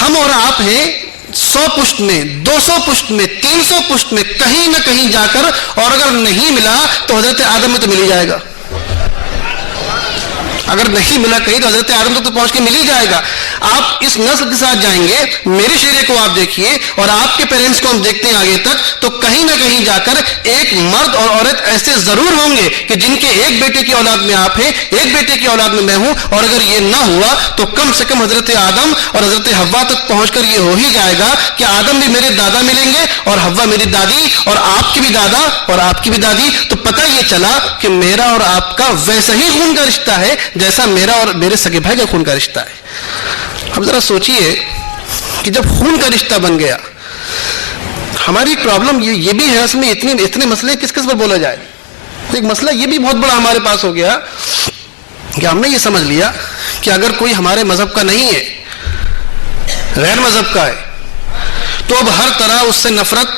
ہم اور آپ ہیں 100 پشت میں، 200 پشت میں، 300 پشت میں، کہیں نہ کہیں جا کر، اور اگر نہیں ملا تو حضرت آدم میں تو مل ہی جائے گا. اگر نہیں ملا کہیں تو حضرت آدم تک تو پہنچ کے مل ہی جائے گا. آپ اس نسل کے ساتھ جائیں گے، میرے شیرے کو آپ دیکھیے اور آپ کے پیرنٹس کو ہم دیکھتے ہیں آگے تک، تو کہیں نہ کہیں جا کر ایک مرد اور عورت ایسے ضرور ہوں گے کہ جن کے ایک بیٹے کی اولاد میں آپ ہیں، ایک بیٹے کی اولاد میں میں ہوں. اور اگر یہ نہ ہوا تو کم سے کم حضرت آدم اور حضرت حوا تک پہنچ کر یہ ہو ہی جائے گا کہ آدم بھی میرے دادا ملیں گے اور حوا میری دادی، اور آپ کی بھی دادا اور آپ کی بھی دادی. تو پتہ یہ چلا کہ میرا اور آپ کا ویسا ہی خون کا رشتہ ہے جیسا میرا اور میرے سگے بھائی کا خون کا رشتہ ہے. اب ذرا سوچئے کہ جب خون کا رشتہ بن گیا، ہماری پرابلم یہ بھی ہے، اس میں اتنے مسئلے کس کس پر بولا جائے. ایک مسئلہ یہ بھی بہت بڑا ہمارے پاس ہو گیا کہ ہم نے یہ سمجھ لیا کہ اگر کوئی ہمارے مذہب کا نہیں ہے، غیر مذہب کا ہے، تو اب ہر طرح اس سے نفرت،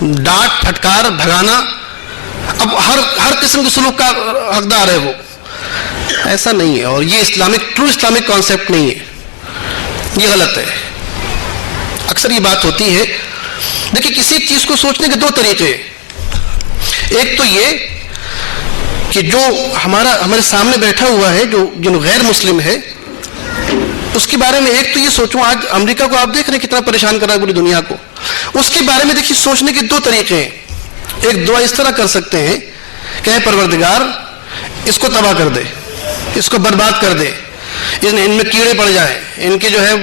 ڈانٹ پھٹکار، بھگانا، اب ہر قسم کے سلوک کا حقدار ہے وہ. ایسا نہیں ہے، اور یہ ٹرو اسلامک کانسیپٹ نہیں ہے، یہ غلط ہے. اکثر یہ بات ہوتی ہے، دیکھیں کسی چیز کو سوچنے کے دو طریقے ہیں. ایک تو یہ کہ جو ہمارے سامنے بیٹھا ہوا ہے، جو غیر مسلم ہے، اس کے بارے میں ایک تو یہ سوچوں. آج امریکہ کو آپ دیکھ رہے ہیں کتنا پریشان کر رہا ہے پوری دنیا کو. اس کے بارے میں دیکھیے سوچنے کے دو طریقے ہیں. ایک دعا اس طرح کر سکتے ہیں کہ اے پروردگار اس کو تباہ کر دے، اس کو برباد کر دے، ان میں کیڑے پڑ جائیں، ان کے جو ہے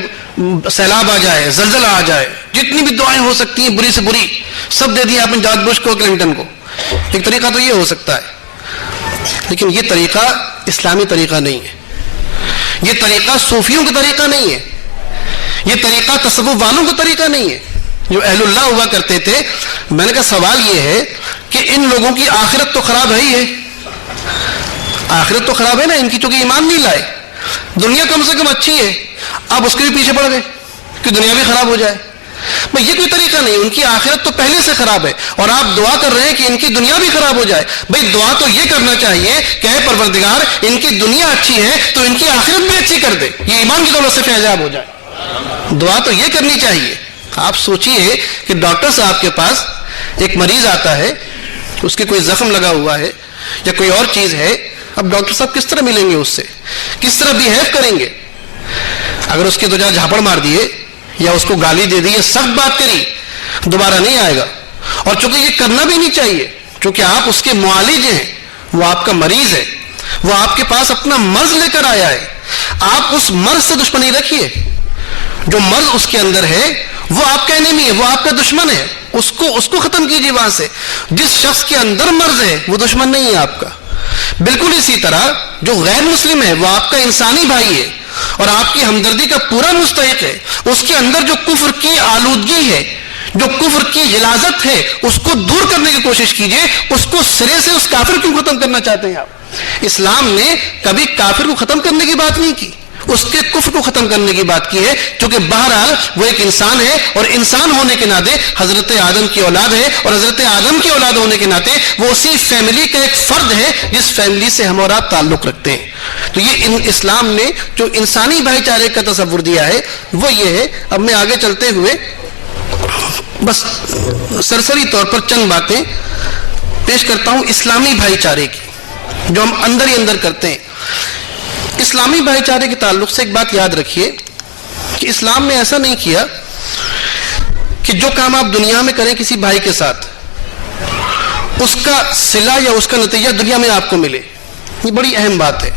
سیلاب آ جائے، زلزلہ آ جائے، جتنی بھی دعائیں ہو سکتی ہیں بری سے بری سب دے دی آپ نے جارج بش کو، کلنٹن کو. ایک طریقہ تو یہ ہو سکتا ہے، لیکن یہ طریقہ اسلامی طریقہ نہیں ہے. یہ طریقہ صوفیوں کا طریقہ نہیں ہے، یہ طریقہ تصوف والوں کا طریقہ نہیں ہے جو اہل اللہ ہوا کرتے تھے. میں نے کہا سوال یہ ہے کہ ان لوگوں کی آخرت تو خراب ہے ہی ہے، آخرت تو خراب ہے نا ان کی، چونکہ ایمان نہیں لائے. دنیا کم سے کم اچھی ہے، اب اس کے بھی پیچھے پڑ گئے کہ دنیا بھی خراب ہو جائے. بھئی یہ کوئی طریقہ نہیں، ان کی آخرت تو پہلے سے خراب ہے اور آپ دعا کر رہے ہیں کہ ان کی دنیا بھی خراب ہو جائے. بھئی دعا تو یہ کرنا چاہیے کہ اے پروردگار ان کی دنیا اچھی ہے تو ان کی آخرت بھی اچھی کر دے، یہ ایمان کی دولت سے فیضیاب ہو جائے. دعا تو یہ کرنی چاہیے. آپ سوچئے کہ ڈاکٹر صاحب کے پاس ایک مریض آتا ہے، اس کے کوئی زخم لگا ہوا ہے یا کوئی اور چیز ہے، اب ڈاکٹر صاحب کس طرح ملیں گے اس سے، کس طرح بیہیو کریں گے؟ اگر اس کے دو چار جھاپڑ مار دیے یا اس کو گالی دے دی یا سخت بات کری، دوبارہ نہیں آئے گا. اور چونکہ یہ کرنا بھی نہیں چاہیے، چونکہ آپ اس کے معالج ہیں، وہ آپ کا مریض ہے، وہ آپ کے پاس اپنا مرض لے کر آیا ہے. آپ اس مرض سے دشمنی رکھیے. جو مرض اس کے اندر ہے وہ آپ کا انیمی ہے، وہ آپ کا دشمن ہے، اس کو ختم کیجیے وہاں سے. جس شخص کے اندر مرض ہے وہ دشمن نہیں ہے آپ کا. بالکل اسی طرح جو غیر مسلم ہے وہ آپ کا انسانی بھائی ہے اور آپ کی ہمدردی کا پورا مستحق ہے. اس کے اندر جو کفر کی آلودگی ہے، جو کفر کی غلاظت ہے، اس کو دور کرنے کی کوشش کیجئے. اس کو سرے سے اس کافر کیوں ختم کرنا چاہتے ہیں آپ؟ اسلام نے کبھی کافر کو ختم کرنے کی بات نہیں کی، اس کے کفر کو ختم کرنے کی بات کی ہے، کیونکہ بہرحال وہ ایک انسان ہے اور انسان ہونے کے ناطے حضرت آدم کی اولاد ہے، اور حضرت آدم کی اولاد ہونے کے ناطے وہ اسی فیملی کا ایک فرد ہے جس فیملی سے ہم اور آپ تعلق رکھتے ہیں. تو یہ اسلام نے جو انسانی بھائی چارے کا تصور دیا ہے وہ یہ ہے. اب میں آگے چلتے ہوئے بس سرسری طور پر چند باتیں پیش کرتا ہوں اسلامی بھائی چارے کی جو ہم اندر ہی اندر کرتے ہیں. اسلامی بھائی چارے کے تعلق سے ایک بات یاد رکھیے کہ اسلام نے ایسا نہیں کیا کہ جو کام آپ دنیا میں کریں کسی بھائی کے ساتھ اس کا صلہ یا اس کا نتیجہ دنیا میں آپ کو ملے. یہ بڑی اہم بات ہے.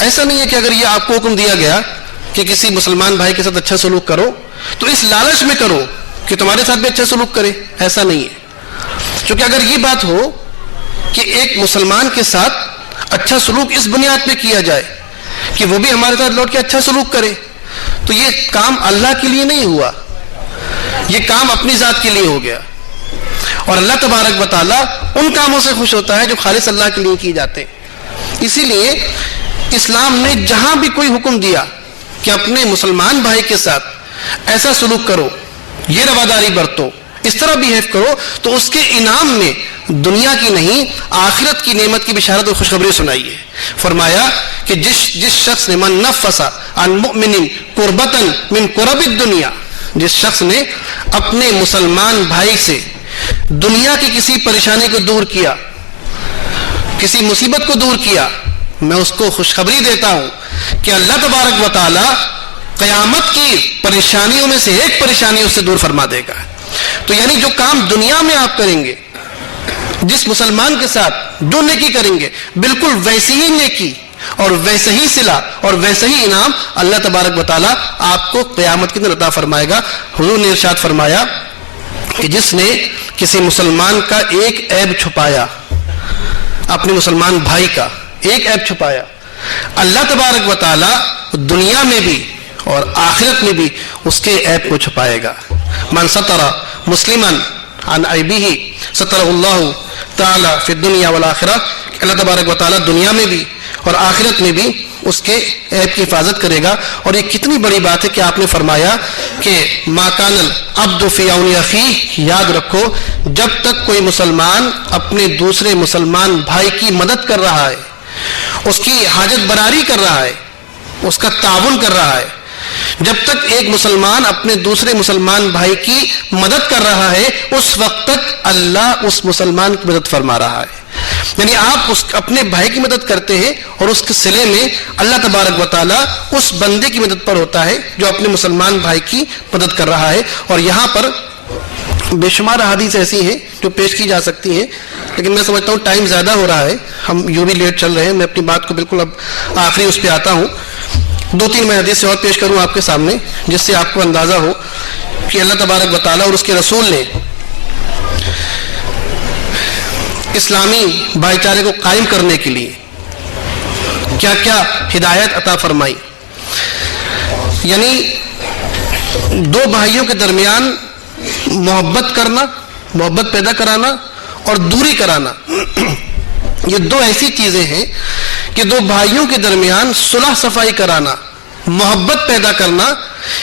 ایسا نہیں ہے کہ اگر یہ آپ کو حکم دیا گیا کہ کسی مسلمان بھائی کے ساتھ اچھا سلوک کرو تو اس لالچ میں کرو کہ تمہارے ساتھ بھی اچھا سلوک کرے. ایسا نہیں ہے. کیونکہ اگر یہ بات ہو کہ ایک مسلمان کے ساتھ اچھا سلوک اس بنیاد پہ کیا جائے کہ وہ بھی ہمارے ساتھ لوٹ کے اچھا سلوک کرے تو یہ کام اللہ کے لیے نہیں ہوا، یہ کام اپنی ذات کے لیے ہو گیا. اور اللہ تبارک و تعالیٰ ان کاموں سے خوش ہوتا ہے جو خالص اللہ کے لیے کی جاتے ہیں. اسی لیے اسلام نے جہاں بھی کوئی حکم دیا کہ اپنے مسلمان بھائی کے ساتھ ایسا سلوک کرو، یہ رواداری برتو، اس طرح بیہیو کرو، تو اس کے انعام میں دنیا کی نہیں آخرت کی نعمت کی بشارت اور خوشخبری سنائی ہے. فرمایا کہ جس شخص نے من نفس عن مؤمن قربتا من قرب الدنیا، جس شخص نے اپنے مسلمان بھائی سے دنیا کی کسی پریشانی کو دور کیا، کسی مصیبت کو دور کیا، میں اس کو خوشخبری دیتا ہوں کہ اللہ تبارک و تعالی قیامت کی پریشانیوں میں سے ایک پریشانی اس سے دور فرما دے گا. تو یعنی جو کام دنیا میں آپ کریں گے، جس مسلمان کے ساتھ جو نیکی کریں گے، بالکل ویسی ہی نیکی اور ویسے ہی صلہ اور ویسے ہی انعام اللہ تبارک و تعالیٰ آپ کو قیامت کے دن عطا فرمائے گا. حضور نے ارشاد فرمایا کہ جس نے کسی مسلمان کا ایک عیب چھپایا، اپنے مسلمان بھائی کا ایک عیب چھپایا، اللہ تبارک و تعالیٰ دنیا میں بھی اور آخرت میں بھی اس کے عیب کو چھپائے گا. من ستر مسلما عن عیبہ سترہ اللہ تعالی فی الدنیا والآخرہ. اللہ تبارک و تعالیٰ دنیا میں بھی اور آخرت میں بھی اس کے عیب کی حفاظت کرے گا. اور یہ کتنی بڑی بات ہے کہ آپ نے فرمایا کہ ما کان العبد فی عون اخیہ، یاد رکھو جب تک کوئی مسلمان اپنے دوسرے مسلمان بھائی کی مدد کر رہا ہے، اس کی حاجت براری کر رہا ہے، اس کا تعاون کر رہا ہے، جب تک ایک مسلمان اپنے دوسرے مسلمان بھائی کی مدد کر رہا ہے اس وقت تک اللہ اس مسلمان کی مدد فرما رہا ہے. یعنی آپ اپنے بھائی کی مدد کرتے ہیں اور اس کے صلے میں اللہ تبارک و تعالیٰ اس بندے کی مدد پر ہوتا ہے جو اپنے مسلمان بھائی کی مدد کر رہا ہے. اور یہاں پر بے شمار احادیث ایسی ہیں جو پیش کی جا سکتی ہیں، لیکن میں سمجھتا ہوں ٹائم زیادہ ہو رہا ہے، ہم یوں بھی لیٹ چل رہے ہیں. میں اپنی بات کو بالکل اب آخری اس پہ آتا ہوں. 2-3 میں حدیث سے اور پیش کروں آپ کے سامنے جس سے آپ کو اندازہ ہو کہ اللہ تبارک و تعالیٰ اور اس کے رسول نے اسلامی بھائی چارے کو قائم کرنے کے لیے کیا کیا ہدایت عطا فرمائی. یعنی دو بھائیوں کے درمیان محبت کرنا، محبت پیدا کرانا اور دوری کرانا، یہ دو ایسی چیزیں ہیں کہ دو بھائیوں کے درمیان صلح صفائی کرانا، محبت پیدا کرنا،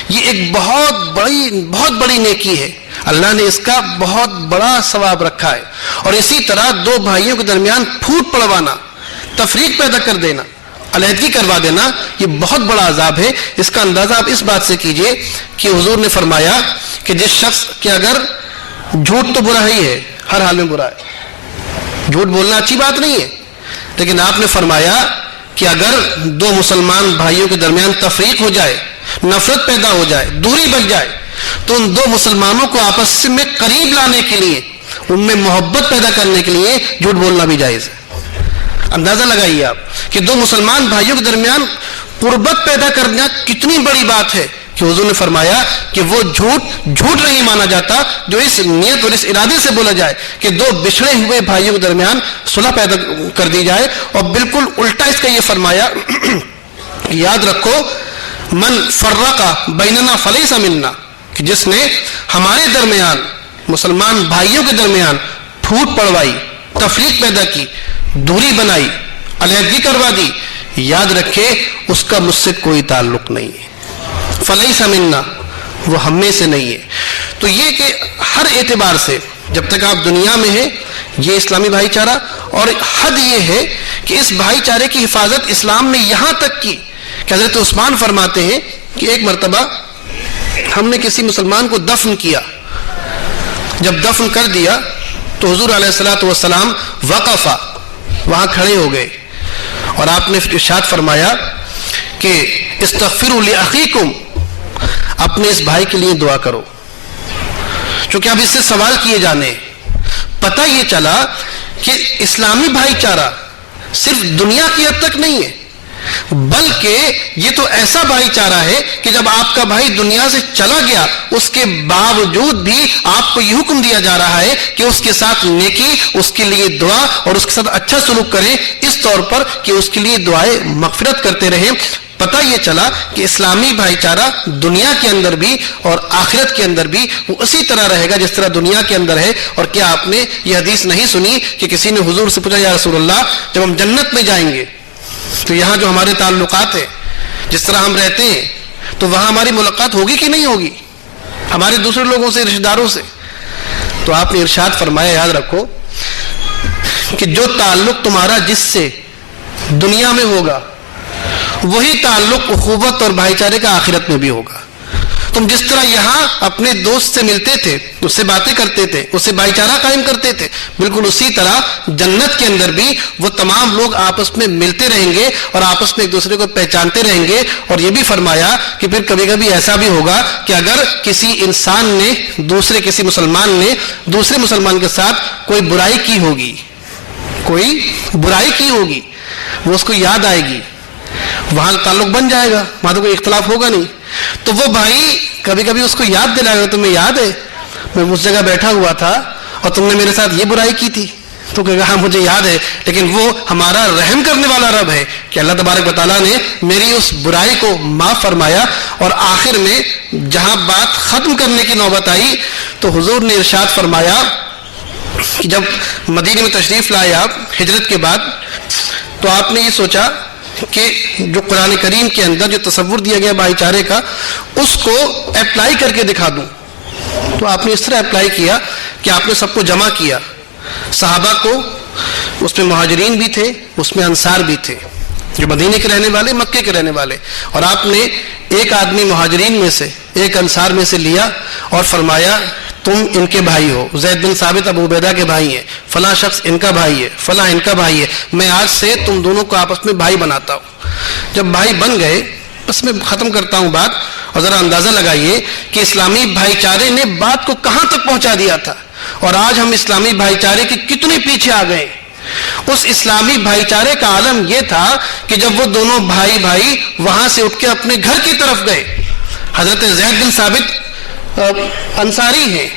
یہ ایک بہت بڑی نیکی ہے. اللہ نے اس کا بہت بڑا ثواب رکھا ہے. اور اسی طرح دو بھائیوں کے درمیان پھوٹ پڑوانا، تفریق پیدا کر دینا، علیحدگی کروا دینا، یہ بہت بڑا عذاب ہے. اس کا اندازہ آپ اس بات سے کیجئے کہ حضور نے فرمایا کہ جس شخص کے اگر جھوٹ تو برا ہی ہے، ہر حال میں برا ہے، جھوٹ بولنا اچھی بات نہیں ہے، لیکن آپ نے فرمایا کہ اگر دو مسلمان بھائیوں کے درمیان تفریق ہو جائے، نفرت پیدا ہو جائے، دوری بچ جائے، تو ان دو مسلمانوں کو آپس میں قریب لانے کے لیے، ان میں محبت پیدا کرنے کے لیے جھوٹ بولنا بھی جائز ہے. اندازہ لگائیے آپ کہ دو مسلمان بھائیوں کے درمیان قربت پیدا کرنا کتنی بڑی بات ہے کہ حضور نے فرمایا کہ وہ جھوٹ نہیں مانا جاتا جو اس نیت اور اس ارادے سے بولا جائے کہ دو بچھڑے ہوئے بھائیوں کے درمیان صلح پیدا کر دی جائے. اور بالکل الٹا اس کا یہ فرمایا یاد رکھو من فرق بیننا فلیس منا، کہ جس نے ہمارے درمیان مسلمان بھائیوں کے درمیان پھوٹ پڑوائی، تفریق پیدا کی، دوری بنائی، علیحدگی کروا دی، یاد رکھے اس کا مجھ سے کوئی تعلق نہیں ہے، فلیس منا، وہ ہم میں سے نہیں ہے. تو یہ کہ ہر اعتبار سے جب تک آپ دنیا میں ہیں یہ اسلامی بھائی چارہ، اور حد یہ ہے کہ اس بھائی چارے کی حفاظت اسلام نے یہاں تک کی کہ حضرت عثمان فرماتے ہیں کہ ایک مرتبہ ہم نے کسی مسلمان کو دفن کیا، جب دفن کر دیا تو حضور علیہ الصلوۃ والسلام وقفا، وہاں کھڑے ہو گئے اور آپ نے ارشاد فرمایا کہ استغفروا لاخیکم، اپنے اس بھائی کے لیے دعا کرو. چونکہ اب اس سے سوال کیے جانے، پتہ یہ چلا کہ اسلامی بھائی چارہ صرف دنیا کی حد تک نہیں ہے، بلکہ یہ تو ایسا بھائی چارہ ہے کہ جب آپ کا بھائی دنیا سے چلا گیا اس کے باوجود بھی آپ کو یہ حکم دیا جا رہا ہے کہ اس کے ساتھ نیکی، اس کے لیے دعا اور اس کے ساتھ اچھا سلوک کریں، اس طور پر کہ اس کے لیے دعائیں مغفرت کرتے رہیں. پتہ یہ چلا کہ اسلامی بھائی چارہ دنیا کے اندر بھی اور آخرت کے اندر بھی وہ اسی طرح رہے گا جس طرح دنیا کے اندر ہے. اور کیا آپ نے یہ حدیث نہیں سنی کہ کسی نے حضور سے پوچھا یا رسول اللہ جب ہم جنت میں جائیں گے تو یہاں جو ہمارے تعلقات ہیں، جس طرح ہم رہتے ہیں، تو وہاں ہماری ملاقات ہوگی کہ نہیں ہوگی ہمارے دوسرے لوگوں سے، رشتہ داروں سے؟ تو آپ نے ارشاد فرمایا یاد رکھو کہ جو تعلق تمہارا جس سے دنیا میں ہوگا وہی تعلق اخوت اور بھائی چارے کا آخرت میں بھی ہوگا. تم جس طرح یہاں اپنے دوست سے ملتے تھے، اس سے باتیں کرتے تھے، اس سے بھائی چارہ قائم کرتے تھے، بالکل اسی طرح جنت کے اندر بھی وہ تمام لوگ آپس میں ملتے رہیں گے اور آپس میں ایک دوسرے کو پہچانتے رہیں گے. اور یہ بھی فرمایا کہ پھر کبھی کبھی ایسا بھی ہوگا کہ اگر کسی انسان نے کسی مسلمان نے دوسرے مسلمان کے ساتھ کوئی برائی کی ہوگی، وہ اس کو یاد آئے گی، وہاں تعلق بن جائے گا، وہاں تو کوئی اختلاف ہوگا نہیں. تو وہ بھائی کبھی کبھی اس کو یاد دلائے گا، تمہیں یاد ہے میں اس جگہ بیٹھا ہوا تھا اور تم نے میرے ساتھ یہ برائی کی تھی؟ تو کہے گا ہاں مجھے یاد ہے. لیکن وہ ہمارا رحم کرنے والا رب ہے کہ اللہ تبارک و تعالیٰ نے میری اس برائی کو معاف فرمایا. اور آخر میں جہاں بات ختم کرنے کی نوبت آئی تو حضور نے ارشاد فرمایا کہ جب مدینے میں تشریف لائے آپ ہجرت کے بعد، تو آپ نے یہ سوچا کہ جو قرآن کریم کے اندر جو تصور دیا گیا بھائی چارے کا اس کو اپلائی کر کے دکھا دوں. تو آپ نے اس طرح اپلائی کیا کہ آپ نے سب کو جمع کیا, صحابہ کو, اس میں مہاجرین بھی تھے, اس میں انصار بھی تھے, جو مدینے کے رہنے والے, مکے کے رہنے والے, اور آپ نے ایک آدمی مہاجرین میں سے, ایک انصار میں سے لیا اور فرمایا تم ان کے بھائی ہو, زید بن ثابت ابو عبیدہ کے بھائی ہیں, فلاں شخص ان کا بھائی ہے, فلاں ان کا بھائی ہے, میں آج سے تم دونوں کو آپس میں بھائی بناتا ہوں. جب بھائی بن گئے, بس میں ختم کرتا ہوں بات, اور ذرا اندازہ لگائیے کہ اسلامی بھائی چارے نے بات کو کہاں تک پہنچا دیا تھا, اور آج ہم اسلامی بھائی چارے کے کتنے پیچھے آ گئے. اس اسلامی بھائی چارے کا عالم یہ تھا کہ جب وہ دونوں بھائی بھائی وہاں سے اٹھ کے اپنے گھر کی طرف گئے, حضرت زید بن ثابت انصاری ہیں,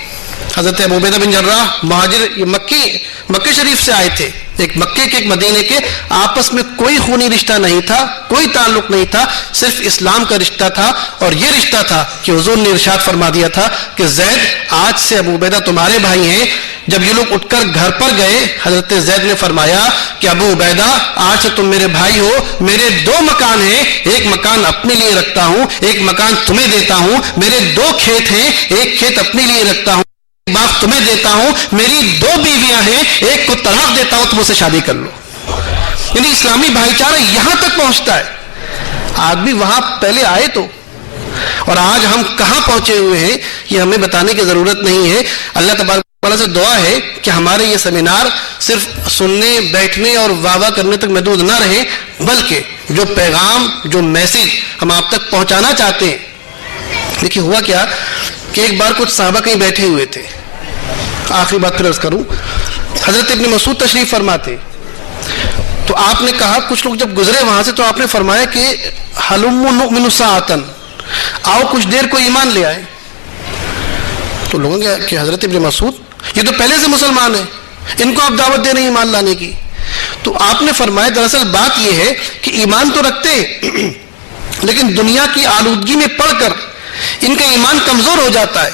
حضرت ابو عبیدہ بن جراح مہاجر, یہ مکے شریف سے آئے تھے, ایک مکے کے ایک مدینے کے, آپس میں کوئی خونی رشتہ نہیں تھا, کوئی تعلق نہیں تھا, صرف اسلام کا رشتہ تھا. اور یہ رشتہ تھا کہ حضور نے ارشاد فرما دیا تھا کہ زید آج سے ابو عبیدہ تمہارے بھائی ہیں. جب یہ لوگ اٹھ کر گھر پر گئے, حضرت زید نے فرمایا کہ ابو عبیدہ آج سے تم میرے بھائی ہو, میرے 2 مکان ہیں, ایک مکان اپنے لیے رکھتا ہوں, ایک مکان تمہیں دیتا ہوں, میرے 2 کھیت ہیں, ایک کھیت اپنے لیے رکھتا ہوں, باپ تمہیں دیتا ہوں, میری 2 بیویاں ہیں, ایک کو طلاق دیتا ہوں, تم اسے شادی کر لو. یعنی اسلامی بھائی چارہ یہاں تک پہنچتا ہے. آدمی وہاں پہلے آئے تو, اور آج ہم کہاں پہنچے ہوئے ہیں یہ ہمیں بتانے کی ضرورت نہیں ہے. اللہ تبارک تعالیٰ سے دعا ہے کہ ہمارے یہ سیمینار صرف سننے, بیٹھنے اور واہ واہ کرنے تک محدود نہ رہے, بلکہ جو پیغام, جو میسج ہم آپ تک پہنچانا چاہتے ہیں. دیکھیے ہوا کیا کہ ایک بار کچھ صحابہ کہیں بیٹھے ہوئے تھے, آخری بات پھر عرض کروں, حضرت ابن مسعود تشریف فرماتے, تو آپ نے کہا, کچھ لوگ جب گزرے وہاں سے, تو آپ نے فرمایا کہ حلم نؤمن ساعتن, آؤ کچھ دیر کو ایمان لے آئے. تو لوگوں نے کہ حضرت ابن مسعود یہ تو پہلے سے مسلمان ہیں, ان کو آپ دعوت دے رہے ہیں ایمان لانے کی. تو آپ نے فرمایا دراصل بات یہ ہے کہ ایمان تو رکھتے ہیں, لیکن دنیا کی آلودگی میں پڑھ کر ان کا ایمان کمزور ہو جاتا ہے,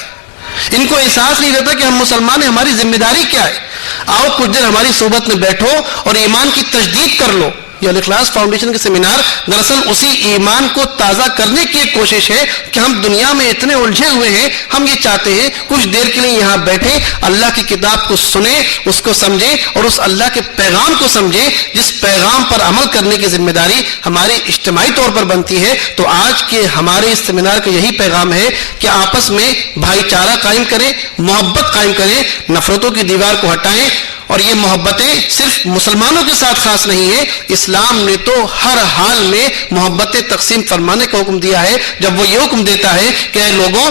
ان کو احساس نہیں رہتا کہ ہم مسلمان ہیں, ہماری ذمہ داری کیا ہے. آؤ کچھ دیر ہماری صحبت میں بیٹھو اور ایمان کی تجدید کر لو. یہ الاخلاص فاؤنڈیشن کے سیمینار دراصل اسی ایمان کو تازہ کرنے کی ایک کوشش ہے کہ ہم دنیا میں اتنے الجھے ہوئے ہیں, ہم یہ چاہتے ہیں کچھ دیر کے لیے یہاں بیٹھیں, اللہ کی کتاب کو سنیں, اس کو سمجھیں, اور اس اللہ کے پیغام کو سمجھیں جس پیغام پر عمل کرنے کی ذمہ داری ہماری اجتماعی طور پر بنتی ہے. تو آج کے ہمارے اس سیمینار کا یہی پیغام ہے کہ آپس میں بھائی چارہ قائم کریں, محبت قائم کریں, نفرتوں کی دیوار کو ہٹائیں. اور یہ محبتیں صرف مسلمانوں کے ساتھ خاص نہیں ہے, اسلام نے تو ہر حال میں محبتیں تقسیم فرمانے کا حکم دیا ہے. جب وہ یہ حکم دیتا ہے کہ اے لوگوں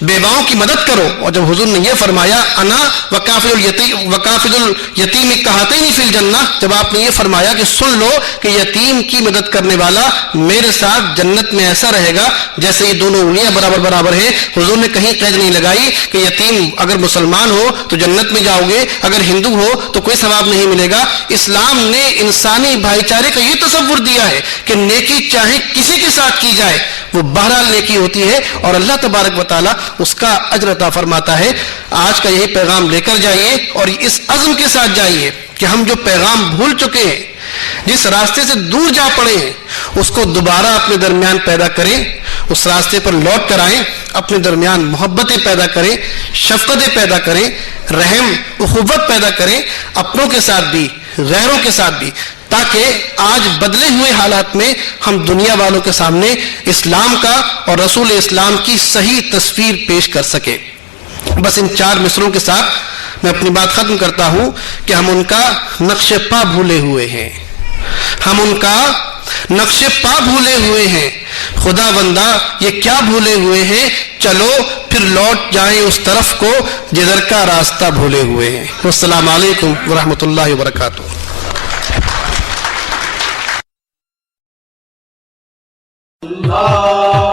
بیواؤں کی مدد کرو, اور جب حضور نے یہ فرمایا انا وکافل الیتیم کہاتین فی الجنہ, جب آپ نے یہ فرمایا کہ سن لو کہ یتیم کی مدد کرنے والا میرے ساتھ جنت میں ایسا رہے گا جیسے یہ دونوں انگلیاں برابر برابر ہیں. حضور نے کہیں قید نہیں لگائی کہ یتیم اگر مسلمان ہو تو جنت میں جاؤ گے, اگر ہندو ہو تو کوئی ثواب نہیں ملے گا. اسلام نے انسانی بھائی چارے کا یہ تصور دیا ہے کہ نیکی چاہے کسی کے ساتھ کی جائے وہ بہرحال نیکی ہوتی ہے, اور اللہ تبارک و تعالی اس کا اجر عطا فرماتا ہے. آج کا یہی پیغام لے کر جائیے اور اس عزم کے ساتھ جائیے کہ ہم جو پیغام بھول چکے ہیں, جس راستے سے دور جا پڑے ہیں, اس کو دوبارہ اپنے درمیان پیدا کریں, اس راستے پر لوٹ کر آئیں, اپنے درمیان محبتیں پیدا کریں, شفقتیں پیدا کریں, رحم اخوت پیدا کریں, اپنوں کے ساتھ بھی غیروں کے ساتھ بھی, تاکہ آج بدلے ہوئے حالات میں ہم دنیا والوں کے سامنے اسلام کا اور رسول اسلام کی صحیح تصویر پیش کر سکیں. بس ان 4 مصروں کے ساتھ میں اپنی بات ختم کرتا ہوں کہ ہم ان کا نقش پا بھولے ہوئے ہیں, ہم ان کا نقش پا بھولے ہوئے ہیں. خدا بندہ یہ کیا بھولے ہوئے ہیں, چلو پھر لوٹ جائیں اس طرف کو جدھر کا راستہ بھولے ہوئے ہیں. السلام علیکم ورحمۃ اللہ وبرکاتہ. اللہ